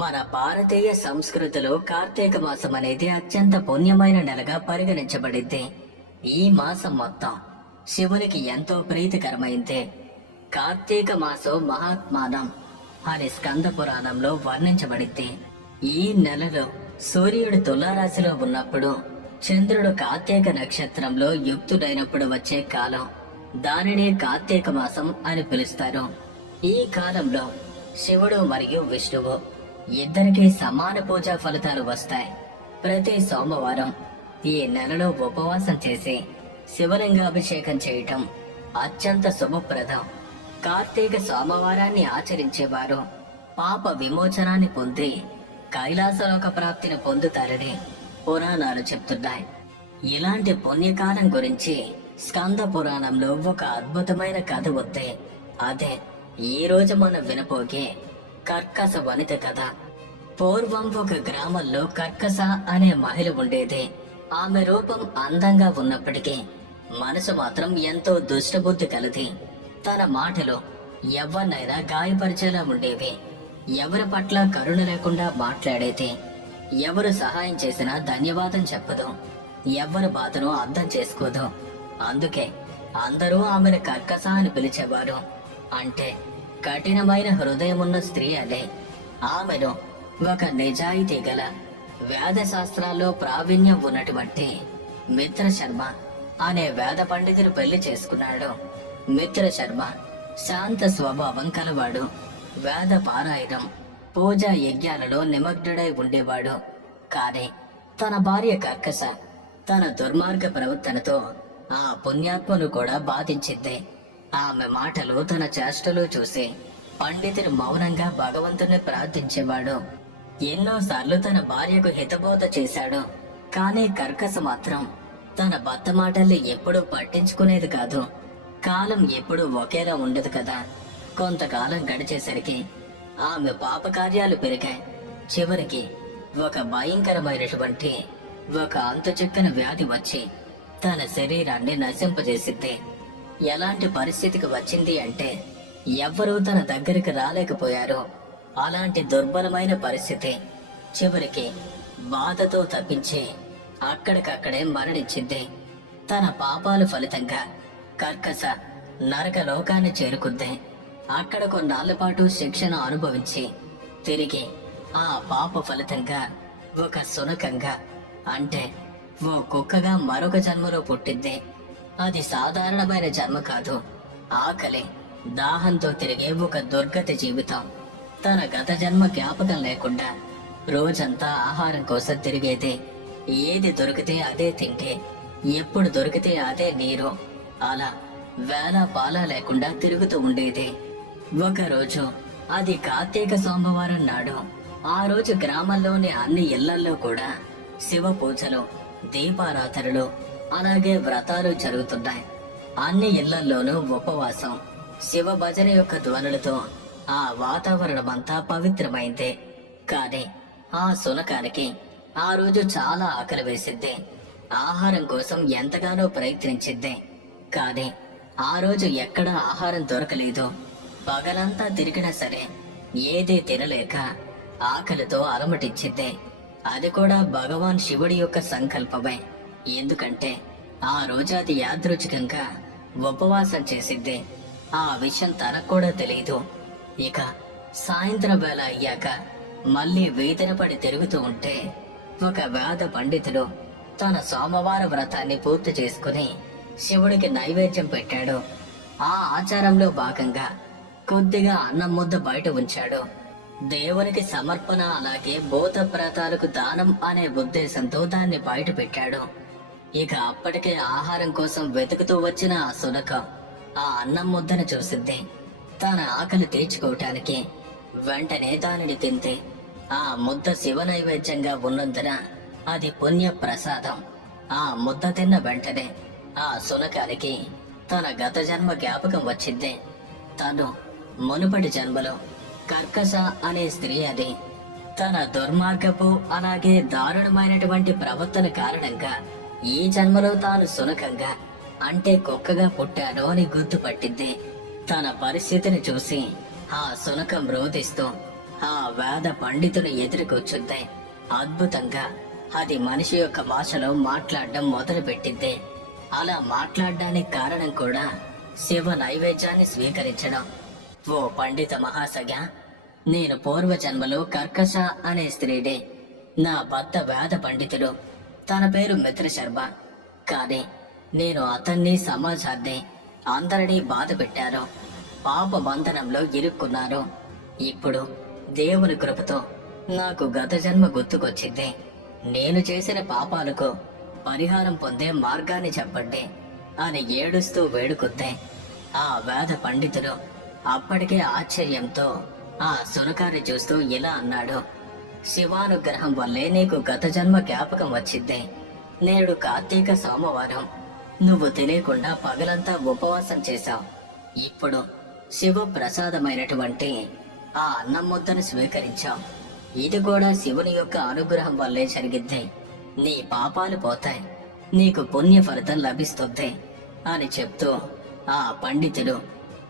మన భారతీయ సంస్కృతిలో కార్తీక మాసం అనేది అత్యంత పుణ్యమైన నెలగా పరిగణించబడింది. ఈ మాసం మొత్తం శివునికి ఎంతో ప్రీతికరమైంది. కార్తీక మాసం మహాత్మానం అని స్కంద పురాణంలో వర్ణించబడింది. ఈ నెలలో సూర్యుడు తులారాశిలో ఉన్నప్పుడు చంద్రుడు కార్తీక నక్షత్రంలో యుక్తుడైనప్పుడు వచ్చే కాలం దానినే కార్తీక మాసం అని పిలుస్తారు. ఈ కాలంలో శివుడు మరియు విష్ణువు ఇద్దరికీ సమాన పూజా ఫలితాలు వస్తాయి. ప్రతి సోమవారం ఈ నెలలో ఉపవాసం చేసి శివలింగాభిషేకం చేయటం అత్యంత శుభప్రదం. కార్తీక సోమవారాన్ని ఆచరించేవారు పాప విమోచనాన్ని పొంది కైలాసలోక ప్రాప్తిని పొందుతారని పురాణాలు చెప్తున్నాయి. ఇలాంటి పుణ్యకాలం గురించి స్కంద పురాణంలో ఒక అద్భుతమైన కథ ఉంది. అదే ఈ రోజు మనం వినపోగే కర్కస వనిత కథ. పూర్వం ఒక గ్రామంలో కర్కస అనే మహిళ ఉండేది. ఆమె రూపం అందంగా ఉన్నప్పటికీ మనసు మాత్రం ఎంతో దుష్టబుద్ధి కలది. తన మాటలు ఎవరినైనా గాయపరిచేలా ఉండేవి. ఎవరి పట్ల కరుణ లేకుండా మాట్లాడేది. ఎవరు సహాయం చేసినా ధన్యవాదం చెప్పదు. ఎవరి బాధను అర్థం చేసుకోదు. అందుకే అందరూ ఆమెను కర్కస అని పిలిచేవారు. అంటే కఠినమైన హృదయమున్న స్త్రీ అదే. ఆమెను ఒక నిజాయితీ గల వేద శాస్త్రాల్లో ప్రావీణ్యం ఉన్నటువంటి మిత్ర శర్మ అనే వేద పండితుడు పెళ్ళి చేసుకున్నాడు. మిత్ర శర్మ శాంత స్వభావం కలవాడు. వేద పారాయణం పూజా యజ్ఞాలలో నిమగ్నుడై ఉండేవాడు. కానీ తన భార్య కర్కశ తన దుర్మార్గ ప్రవర్తనతో ఆ పుణ్యాత్మను కూడా బాధించింది. ఆమె మాటలు తన చేష్టలు చూసి పండితుడు మౌనంగా భగవంతుని ప్రార్థించేవాడు. ఎన్నోసార్లు తన భార్యకు హితబోధ చేశాడు. కానీ కర్కస మాత్రం తన భర్త మాటల్ని ఎప్పుడూ పట్టించుకునేది కాదు. కాలం ఎప్పుడూ ఒకేలా ఉండదు కదా. కొంతకాలం గడిచేసరికి ఆమె పాపకార్యాలు పెరిగాయి. చివరికి ఒక భయంకరమైనటువంటి ఒక అంతుచిక్కని వ్యాధి వచ్చి తన శరీరాన్ని నశింపజేసింది ఎలాంటి పరిస్థితికి వచ్చింది అంటే ఎవ్వరూ తన దగ్గరికి రాలేకపోయారు. అలాంటి దుర్బలమైన పరిస్థితి చివరికి బాధతో తప్పించి అక్కడికక్కడే మరణించింది. తన పాపాలు ఫలితంగా కర్కస నరక లోకాన్ని చేరుకుంది. అక్కడ కొన్నాళ్ళ పాటు శిక్షను అనుభవించి తిరిగి ఆ పాప ఫలితంగా ఒక సునకంగా అంటే ఓ కుక్కగా మరొక జన్మలో పుట్టింది. అది సాధారణమైన జన్మ కాదు. ఆకలి దాహంతో తిరిగే ఒక దుర్గతి జీవితం. తన గత జన్మ జ్ఞాపకం లేకుండా రోజంతా ఆహారం కోసం తిరిగేదే. ఏది దొరికితే అదే తింటే ఎప్పుడు దొరికితే అదే నీరు. అలా వేల పాల లేకుండా తిరుగుతూ ఉండేది. ఒకరోజు అది కార్తీక సోమవారం నాడు ఆ రోజు గ్రామంలోని అన్ని ఇళ్ళల్లో కూడా శివ పూజలు దీపారాధనలు అలాగే వ్రతాలు జరుగుతున్నాయి. అన్ని ఇళ్ళల్లోనూ ఉపవాసం శివ భజన యొక్క ధ్వనులతో ఆ వాతావరణం అంతా పవిత్రమైంది. కానీ ఆ సునకానికి ఆ రోజు చాలా ఆకలి వేసింది ఆహారం కోసం ఎంతగానో ప్రయత్నించింది కానీ ఆ రోజు ఎక్కడా ఆహారం దొరకలేదు. పగలంతా తిరిగినా సరే ఏదీ తినలేక ఆకలితో అలమటించింది అది కూడా భగవాన్ శివుడి యొక్క సంకల్పమే. ఎందుకంటే ఆ రోజు అది యాదృచ్ఛికంగా ఉపవాసం చేసింది ఆ విషయం తనకు కూడా తెలియదు ఇక సాయంత్రం వేళ అయ్యాక మళ్ళీ వేదనపడి తిరుగుతూ ఉంటే ఒక వేద పండితుడు తన సోమవార వ్రతాన్ని పూర్తి చేసుకుని శివుడికి నైవేద్యం పెట్టాడు. ఆ ఆచారంలో భాగంగా కొద్దిగా అన్నం ముద్ద బయట ఉంచాడు. దేవునికి సమర్పణ అలాగే భూత ప్రాతాలకు దానం అనే ఉద్దేశంతో దాన్ని బయట పెట్టాడు. ఇక అప్పటికే ఆహారం కోసం వెతుకుతూ వచ్చిన ఆ సునకం ఆ అన్నం ముద్దను చూసింది. తన ఆకలి తీర్చుకోవటానికి వెంటనే దానిని తింతే ఆ ముద్ద శివ నైవేద్యంగా ఉన్నందున అది పుణ్య ప్రసాదం ఆ ముద్ద తిన్న వెంటనే ఆ సునకానికి తన గత జన్మ జ్ఞాపకం వచ్చింది. తను మునుపటి జన్మలో కర్కశ అనే స్త్రీ అది తన దుర్మార్గపు అలాగే దారుణమైనటువంటి ప్రవర్తన కారణంగా ఈ జన్మలో తాను సునకంగా అంటే కుక్కగా పుట్టాను అని గుర్తుపట్టింది. తన పరిస్థితిని చూసి ఆ సునకం రోధిస్తూ ఆ వేద పండితుని ఎదురు అద్భుతంగా అది మనిషి యొక్క భాషలో మాట్లాడడం మొదలుపెట్టింది. అలా మాట్లాడడానికి కారణం కూడా శివ నైవేద్యాన్ని స్వీకరించడం. ఓ పండిత మహాసగ నేను పూర్వజన్మలో కర్కశ అనే స్త్రీడే నా భర్త వేద పండితుడు. తన పేరు మిత్ర శర్మ కానీ నేను అతన్ని సమాజాన్ని అందరినీ బాధ పెట్టారు. పాప బంధనంలో ఇరుక్కున్నారు. ఇప్పుడు దేవుని కృపతో నాకు గత జన్మ గుర్తుకొచ్చింది. నేను చేసిన పాపాలకు పరిహారం పొందే మార్గాన్ని చెప్పండి అని ఏడుస్తూ వేడుకుందే. ఆ వేద పండితుడు అప్పటికే ఆశ్చర్యంతో ఆ సునకాన్ని చూస్తూ ఇలా అన్నాడు. శివానుగ్రహం వల్లే నీకు గత జన్మ జ్ఞాపకం వచ్చింది. నేడు కార్తీక సోమవారం. నువ్వు తెలియకుండా పగలంతా ఉపవాసం చేశావు. ఇప్పుడు శివ ప్రసాదమైనటువంటి ఆ అన్నం ముద్దను స్వీకరించావు. ఇది కూడా శివుని యొక్క అనుగ్రహం వల్లే జరిగింది నీ పాపాలు పోతాయి. నీకు పుణ్య ఫలితం లభిస్తుంది అని చెప్తూ ఆ పండితుడు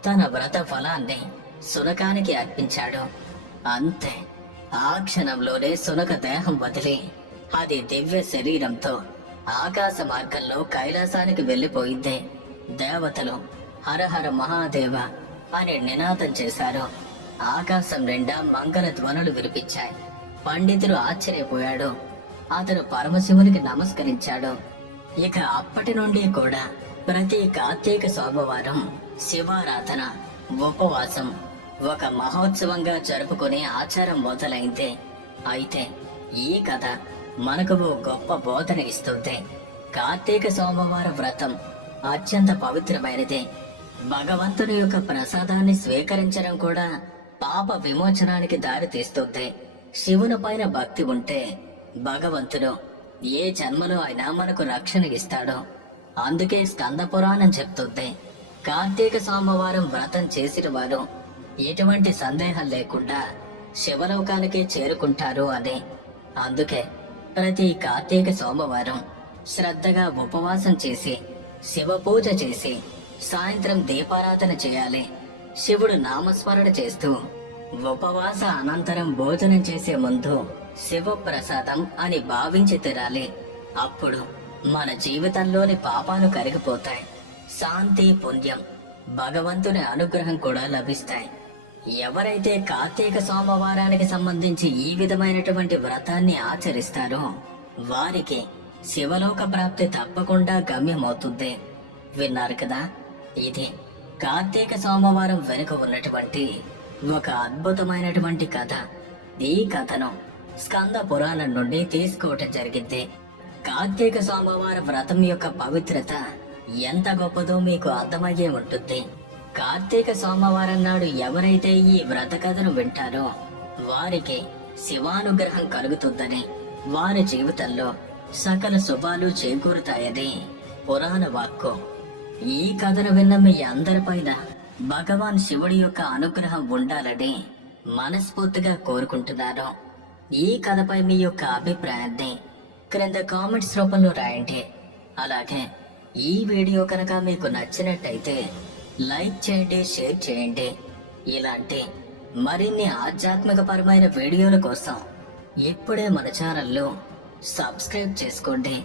తన వ్రత ఫలాన్ని సునకానికి అర్పించాడు. అంతే. ఆ క్షణంలోనే సునక దేహం వదిలి అది దివ్య శరీరంతో ఆకాశ మార్గంలో కైలాసానికి వెళ్ళిపోయింది దేవతలు. హరహర మహాదేవ అని నినాదం చేశారు. ఆకాశం నిండా మంగళ ధ్వనులు వినిపించాయి. పండితుడు ఆశ్చర్యపోయాడు. అతను పరమశివునికి నమస్కరించాడు. ఇక అప్పటి నుండి కూడా ప్రతి కార్తీక సోమవారం శివారాధన ఉపవాసం ఒక మహోత్సవంగా జరుపుకునే ఆచారం మొదలైంది. అయితే ఈ కథ మనకు ఓ గొప్ప బోధన ఇస్తుంది కార్తీక సోమవార వ్రతం అత్యంత పవిత్రమైనది. భగవంతుని యొక్క ప్రసాదాన్ని స్వీకరించడం కూడా పాప విమోచనానికి దారి తీస్తుంది శివుని పైన భక్తి ఉంటే భగవంతుడు ఏ జన్మలో అయినా మనకు రక్షణ ఇస్తాడు అందుకే స్కంద పురాణం చెప్తుంది కార్తీక సోమవారం వ్రతం చేసిన వారు ఎటువంటి సందేహం లేకుండా శివలోకానికే చేరుకుంటారు అని. అందుకే ప్రతి కార్తీక సోమవారం శ్రద్ధగా ఉపవాసం చేసి శివ పూజ చేసి సాయంత్రం దీపారాధన చేయాలి. శివుడు నామస్మరణ చేస్తూ ఉపవాస అనంతరం భోజనం చేసే ముందు శివ ప్రసాదం అని భావించి తినాలి అప్పుడు మన జీవితంలోని పాపాలు కరిగిపోతాయి. శాంతి పుణ్యం భగవంతుని అనుగ్రహం కూడా లభిస్తాయి. ఎవరైతే కార్తీక సోమవారానికి సంబంధించి ఈ విధమైనటువంటి వ్రతాన్ని ఆచరిస్తారో వారికి శివలోక ప్రాప్తి తప్పకుండా గమ్యమవుతుంది. విన్నారు కదా? ఇది కార్తీక సోమవారం వెనుక ఉన్నటువంటి ఒక అద్భుతమైనటువంటి కథ. ఈ కథను స్కంద పురాణం నుండి తీసుకోవటం జరిగింది. కార్తీక సోమవార వ్రతం యొక్క పవిత్రత ఎంత గొప్పదో మీకు అర్థమయ్యే ఉంటుంది. కార్తీక సోమవారం నాడు ఎవరైతే ఈ వ్రత కథను వింటారో వారికి శివానుగ్రహం కలుగుతుందని వారి జీవితంలో సకల శుభాలు చేకూరుతాయని పురాణ వాక్కు. ఈ కథను విన్న మీ అందరిపైన భగవాన్ శివుడి యొక్క అనుగ్రహం ఉండాలని మనస్ఫూర్తిగా కోరుకుంటున్నాను. ఈ కథపై మీ యొక్క అభిప్రాయాన్ని క్రింద కామెంట్స్ రూపంలో రాయండి. అలాగే ఈ వీడియో కనుక మీకు నచ్చినట్టయితే లైక్ చేయండి షేర్ చేయండి. ఇలాంటి మరిన్ని ఆధ్యాత్మికపరమైన వీడియోల కోసం ఇప్పుడే మన ఛానల్ను సబ్స్క్రైబ్ చేసుకోండి.